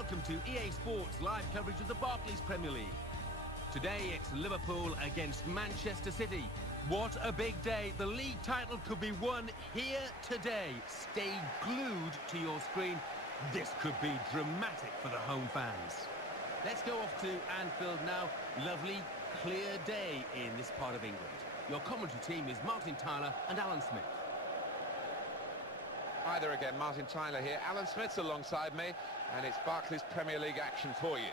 welcome to EA Sports live coverage of the Barclays Premier League. Today it's Liverpool against Manchester City. What a big day. The league title could be won here today. Stay glued to your screen. This could be dramatic for the home fans. Let's go off to Anfield now. Lovely, clear day in this part of England. Your commentary team is Martin Tyler and Alan Smith. Hi there again, Martin Tyler here. Alan Smith's alongside me, and it's Barclays Premier League action for you.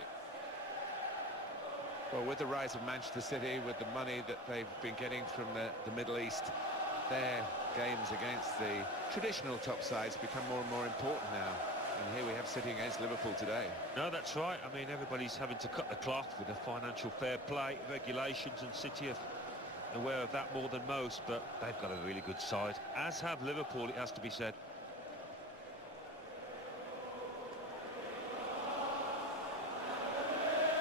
Well, with the rise of Manchester City, with the money that they've been getting from the Middle East, their games against the traditional top sides become more and more important now. And here we have City against Liverpool today. No, that's right. I mean, everybody's having to cut the cloth with the financial fair play regulations, and City are aware of that more than most, but they've got a really good side, as have Liverpool, it has to be said.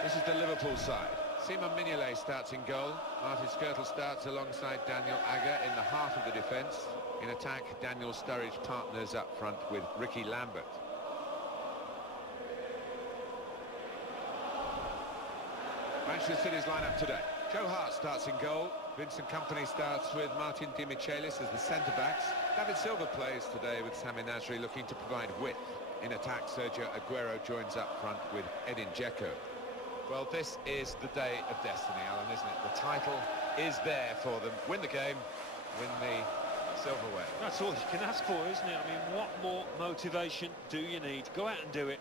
This is the Liverpool side. Simon Mignolet starts in goal. Martin Skrtel starts alongside Daniel Agger in the heart of the defence. In attack, Daniel Sturridge partners up front with Ricky Lambert. Manchester City's lineup today. Joe Hart starts in goal. Vincent Kompany starts with Martin Di Michelis as the centre-backs. David Silva plays today with Sami Nasri looking to provide width. In attack, Sergio Aguero joins up front with Edin Dzeko. Well, this is the day of destiny, Alan, isn't it? The title is there for them. Win the game, win the silverware. That's all you can ask for, isn't it? I mean, what more motivation do you need? Go out and do it.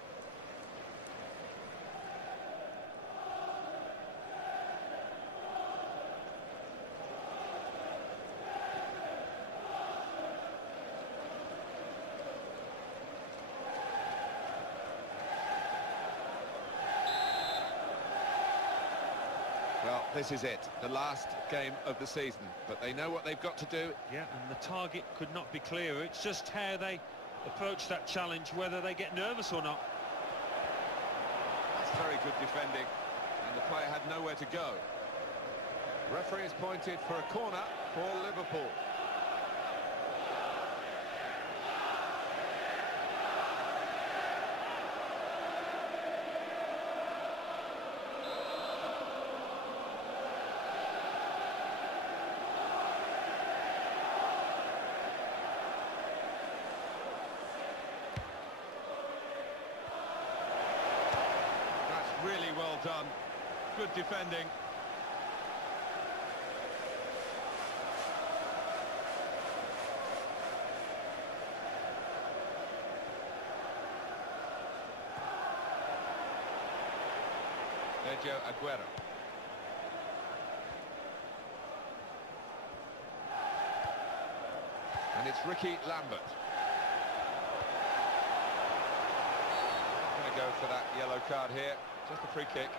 Well, this is it, the last game of the season, but they know what they've got to do. Yeah, and the target could not be clearer. It's just how they approach that challenge, whether they get nervous or not. That's very good defending, and the player had nowhere to go. Referee has pointed for a corner for Liverpool. Really well done. Good defending. Sergio Aguero. And it's Ricky Lambert. Going to go for that yellow card here. Just a free kick.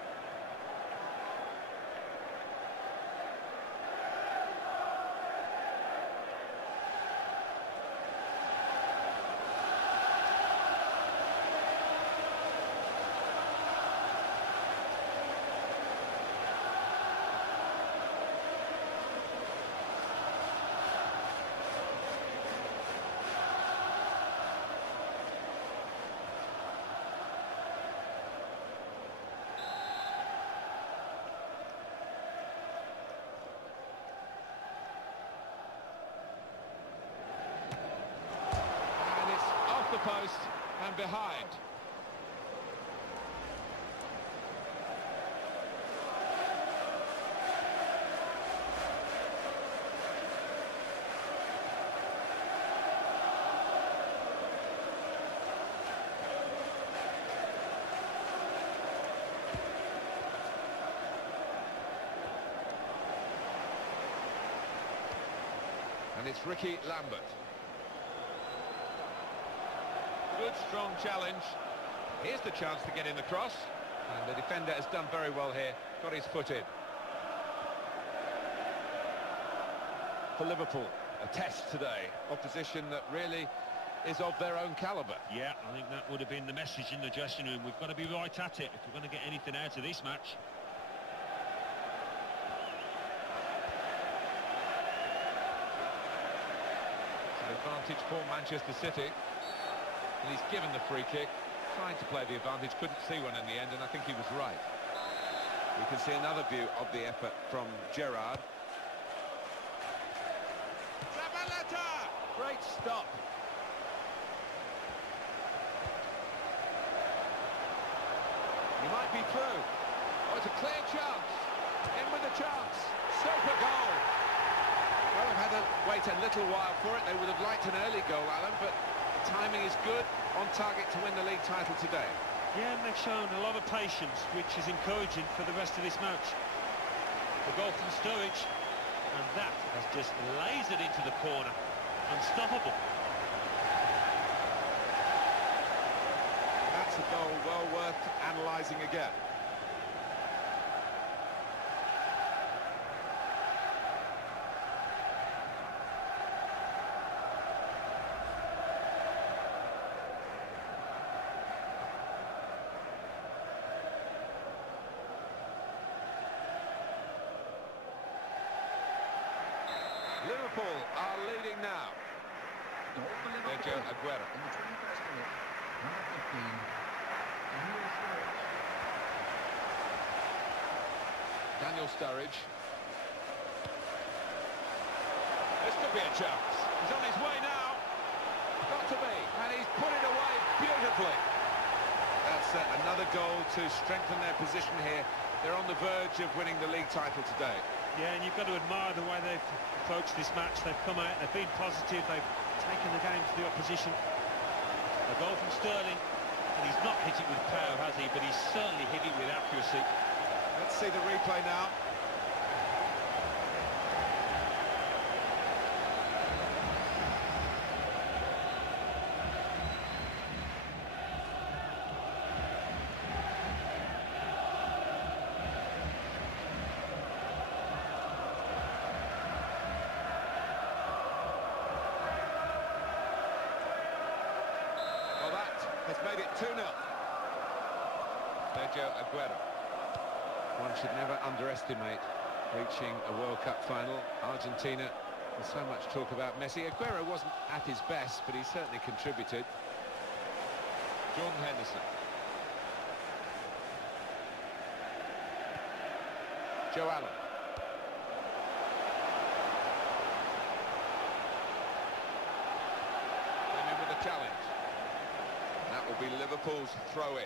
Post and behind. And it's Ricky Lambert. Good, strong challenge. Here's the chance to get in the cross. And the defender has done very well here. Got his foot in. For Liverpool, a test today. Opposition that really is of their own calibre. Yeah, I think that would have been the message in the dressing room. We've got to be right at it if we're going to get anything out of this match. It's an advantage for Manchester City. And he's given the free kick. tried to play the advantage, couldn't see one in the end, and I think he was right. We can see another view of the effort from Gerrard. Great stop. He might be through. Oh, it's a clear chance. In with the chance. Super goal. Well, they've had to wait a little while for it. They would have liked an early goal, Alan, but the timing is good. On target to win the league title today. Yeah, and they've shown a lot of patience, which is encouraging for the rest of this match. The goal from Sturridge, and that has just lasered into the corner. Unstoppable. That's a goal well worth analysing again. Liverpool are leading now. Sergio Aguero. In the 21st minute, number 15, Daniel Sturridge. This could be a chance. He's on his way now. Got to be. And he's put it away beautifully. That's another goal to strengthen their position here. They're on the verge of winning the league title today. Yeah, and you've got to admire the way they've approached this match. They've come out, they've been positive, they've taken the game to the opposition. A goal from Sterling, and he's not hit it with power, has he? But he's certainly hit it with accuracy. Let's see the replay now. Has made it 2-0. Sergio Aguero. One should never underestimate reaching a World Cup final. Argentina, there's so much talk about Messi. Aguero wasn't at his best, but he certainly contributed. Jordan Henderson. Joe Allen. Came in with a challenge. That will be Liverpool's throw-in.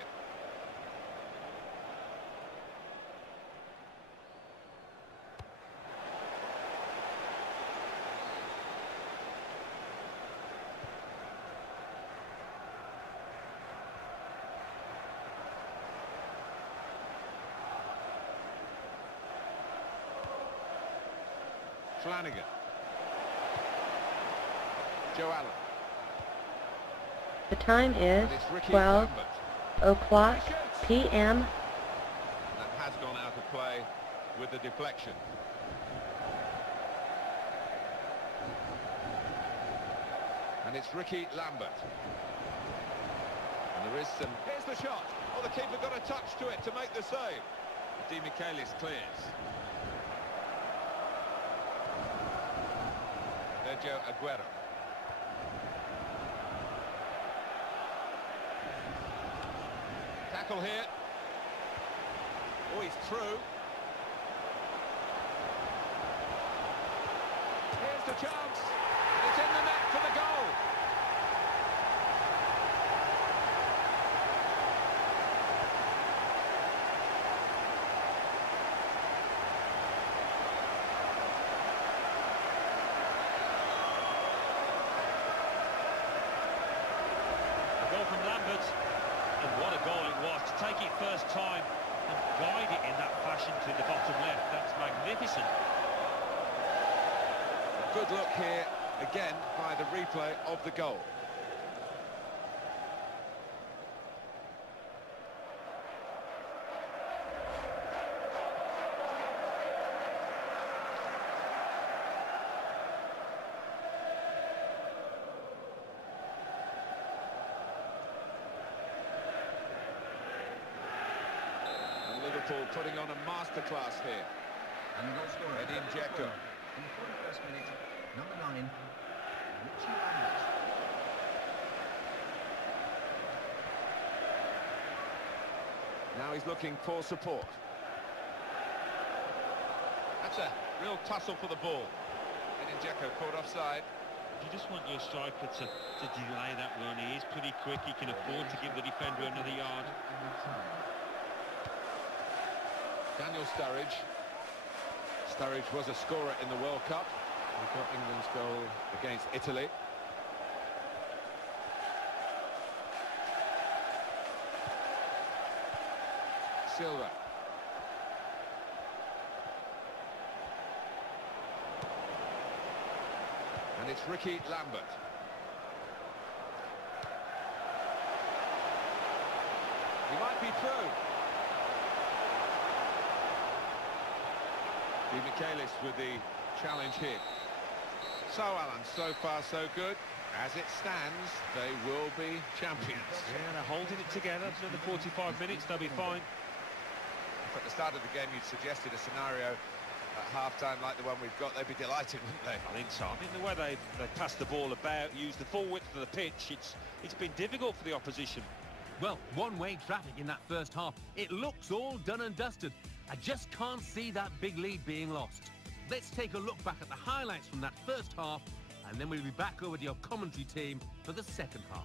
Flanagan. Joe Allen. The time is 12 o'clock p.m. That has gone out of play with the deflection. And it's Ricky Lambert. And there is some... Here's the shot. Oh, the keeper got a touch to it to make the save. Di Michaelis clears. Sergio Aguero. Tackle here. Oh, he's through. Here's the chance. And it's in the net for the goal. A goal from Lambert. And what a goal it was, to take it first time and guide it in that fashion to the bottom left. That's magnificent. A good look here, again, by the replay of the goal. Liverpool putting on a masterclass here. And the goal scorer, Edin Dzeko. In the 41st minute, number 9, Richie Lambert. Now he's looking for support. That's a real tussle for the ball. Edin Dzeko caught offside. You just want your striker to delay that run. He is pretty quick. He can afford to give the defender another yard. Daniel Sturridge. Sturridge was a scorer in the World Cup. He got England's goal against Italy. Silva. And it's Ricky Lambert. He might be through. Michaelis with the challenge hit. So, Alan, so far so good. As it stands, they will be champions. Yeah, they're holding it together. Another 45 minutes, they'll be fine. At the start of the game, you'd suggested a scenario at half-time like the one we've got. They'd be delighted, wouldn't they? I think so. I think the way they passed the ball about, used the full width of the pitch, it's been difficult for the opposition. Well, one-way traffic in that first half. It looks all done and dusted. I just can't see that big lead being lost. Let's take a look back at the highlights from that first half, and then we'll be back over to your commentary team for the second half.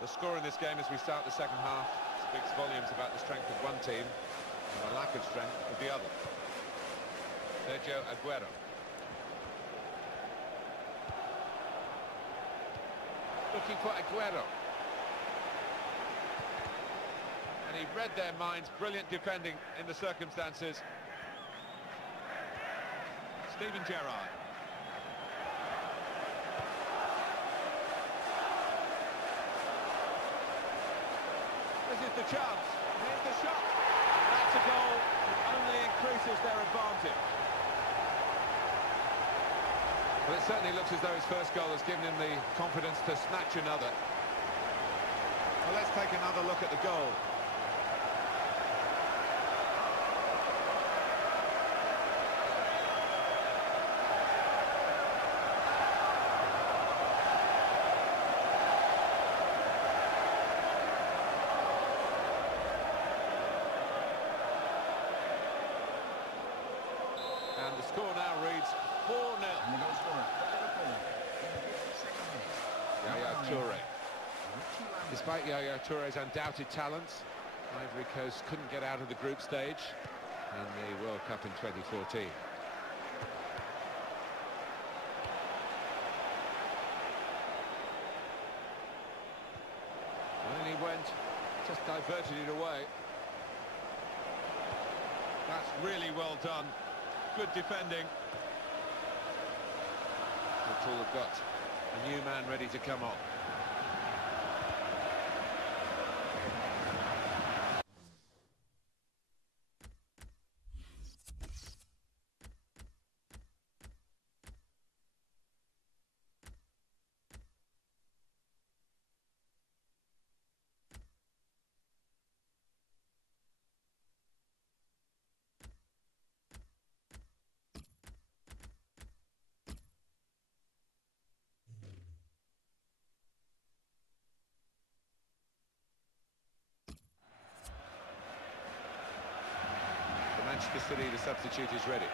The score in this game as we start the second half speaks volumes about the strength of one team and the lack of strength of the other. Sergio Aguero. Looking for Aguero. And he read their minds. Brilliant defending in the circumstances. Steven Gerrard. This is the chance. Here's the shot. And that's a goal that only increases their advantage. Well, it certainly looks as though his first goal has given him the confidence to snatch another. Well, let's take another look at the goal. And the score now reads 4-0. And the goal scorer for Liverpool in the 52nd minute. Yaya Toure. Despite Yaya Toure's undoubted talents, Ivory Coast couldn't get out of the group stage in the World Cup in 2014. And then he went, just diverted it away. That's really well done. Good defending. Liverpool have got a new man ready to come on. Manchester City, the substitute is ready.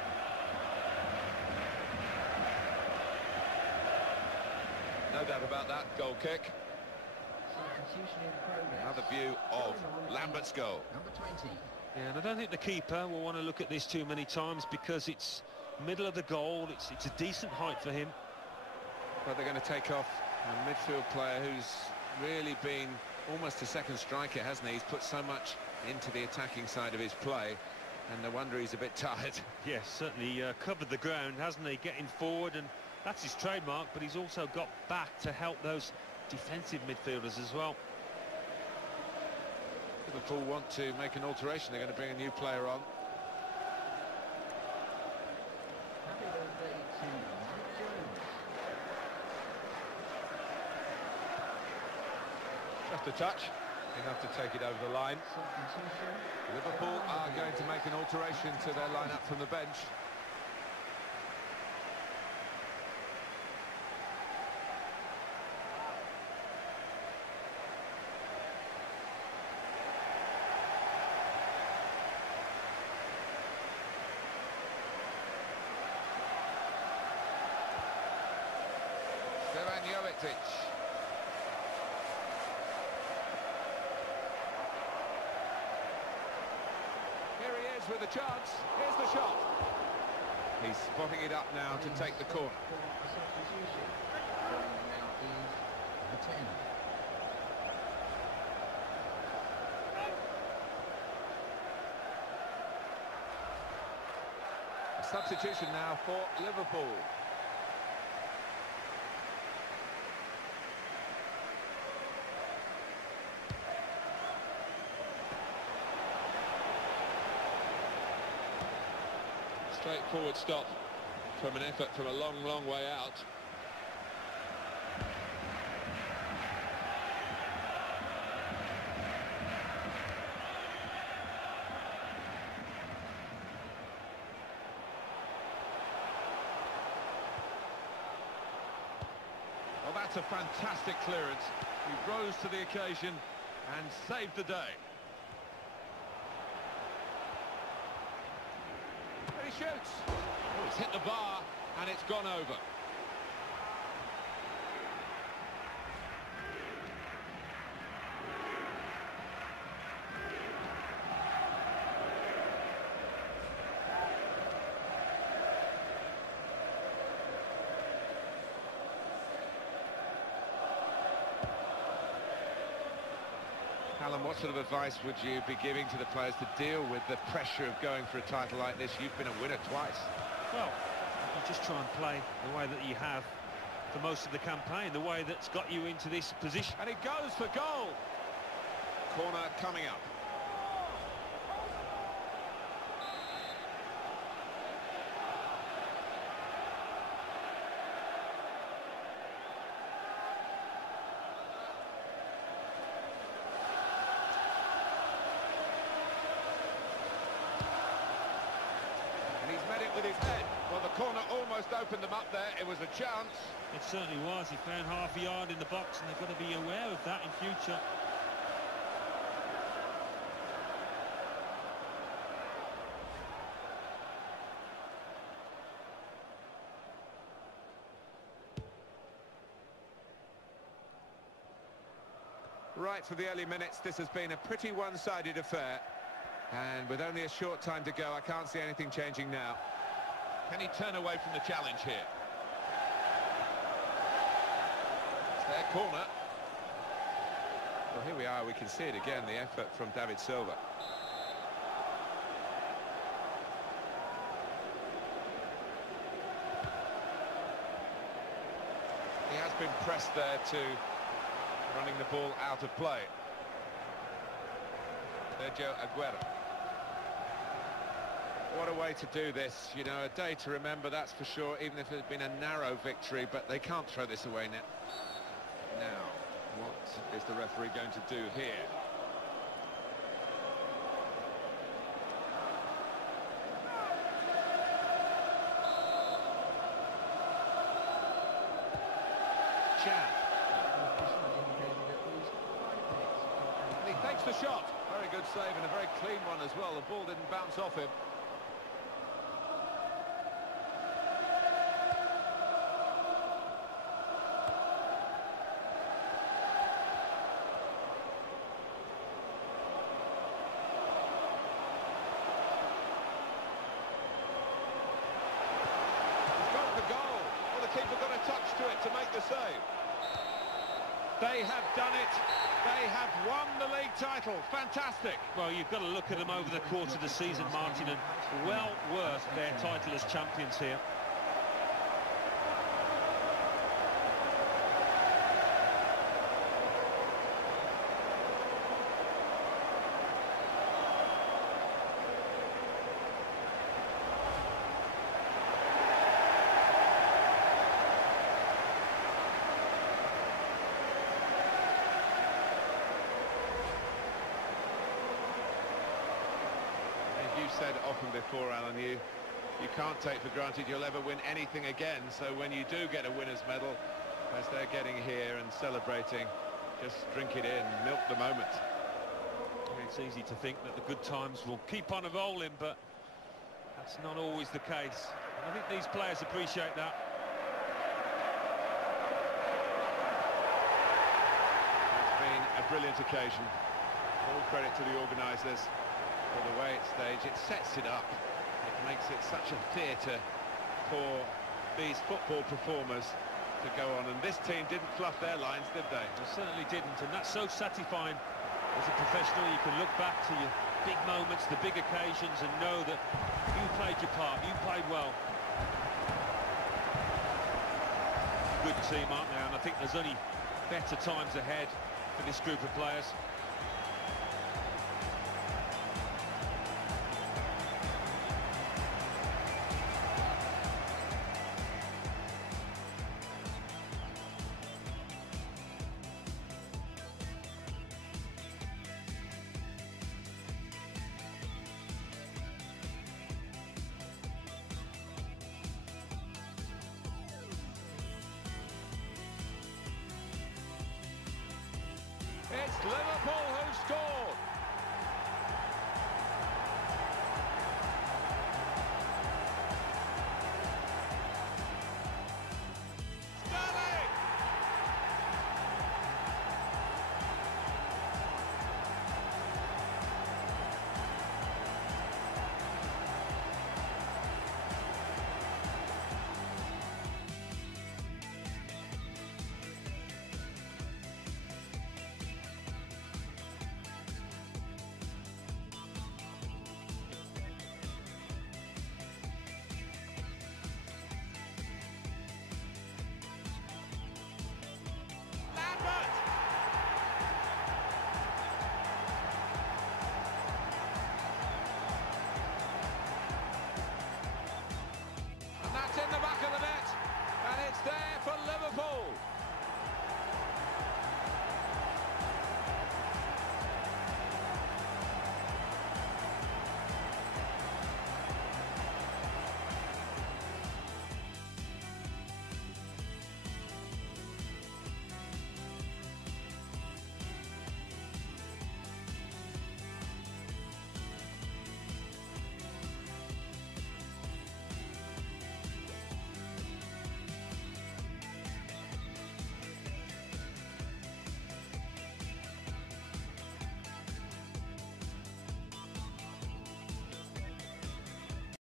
No doubt about that, goal kick. Another view of Lambert's goal. Number 20. Yeah, and I don't think the keeper will want to look at this too many times because it's middle of the goal, it's a decent height for him. But they're going to take off a midfield player who's really been almost a second striker, hasn't he? He's put so much into the attacking side of his play. And no wonder he's a bit tired. Yes, certainly covered the ground, hasn't he? Getting forward, and that's his trademark, but he's also got back to help those defensive midfielders as well. Liverpool want to make an alteration. They're going to bring a new player on. Happy birthday to Mike Jones. Just a touch. Enough to take it over the line. Substitution. Liverpool are going to make an alteration to their lineup from the bench. Here he is with a chance. Here's the shot. He's spotting it up now to take the corner. Substitution. Now is the 10. A substitution now for Liverpool. Straightforward stop from an effort from a long, long way out. Well, that's a fantastic clearance. He rose to the occasion and saved the day. He shoots. Oh, it's hit the bar and it's gone over. Alan, what sort of advice would you be giving to the players to deal with the pressure of going for a title like this? You've been a winner twice. Well, You just try and play the way that you have for most of the campaign, the way that's got you into this position. and it goes for goal. Corner coming up. And he's met it with his head. Well, the corner almost opened them up there. It was a chance. It certainly was. He found half a yard in the box, and they've got to be aware of that in future. Right, for the early minutes, this has been a pretty one-sided affair. And with only a short time to go, I can't see anything changing now. Can he turn away from the challenge here? It's their corner. Well, here we are, we can see it again, the effort from David Silva. He has been pressed there to running the ball out of play. Sergio Aguero. What a way to do this, you know, a day to remember, that's for sure, even if it had been a narrow victory, but they can't throw this away now. Now, what is the referee going to do here? Chan. And he takes the shot. Very good save and a very clean one as well. The ball didn't bounce off him. He's got the goal. Well, the keeper got a touch to it to make the save. They have done it. They have won the league title. Fantastic. Well, you've got to look at them over the course of the season, Martin, and well worth their title as champions here. You've said often before, Alan, you can't take for granted you'll ever win anything again. So when you do get a winner's medal, as they're getting here and celebrating, just drink it in, milk the moment. It's easy to think that the good times will keep on rolling, but that's not always the case. And I think these players appreciate that. It's been a brilliant occasion. All credit to the organisers for the way it's staged. It sets it up. It makes it such a theatre for these football performers to go on. And this team didn't fluff their lines, did they? They certainly didn't, and that's so satisfying. As a professional, you can look back to your big moments, the big occasions, and know that you played your part, you played well. Good team, aren't they? And I think there's only better times ahead for this group of players. It's Liverpool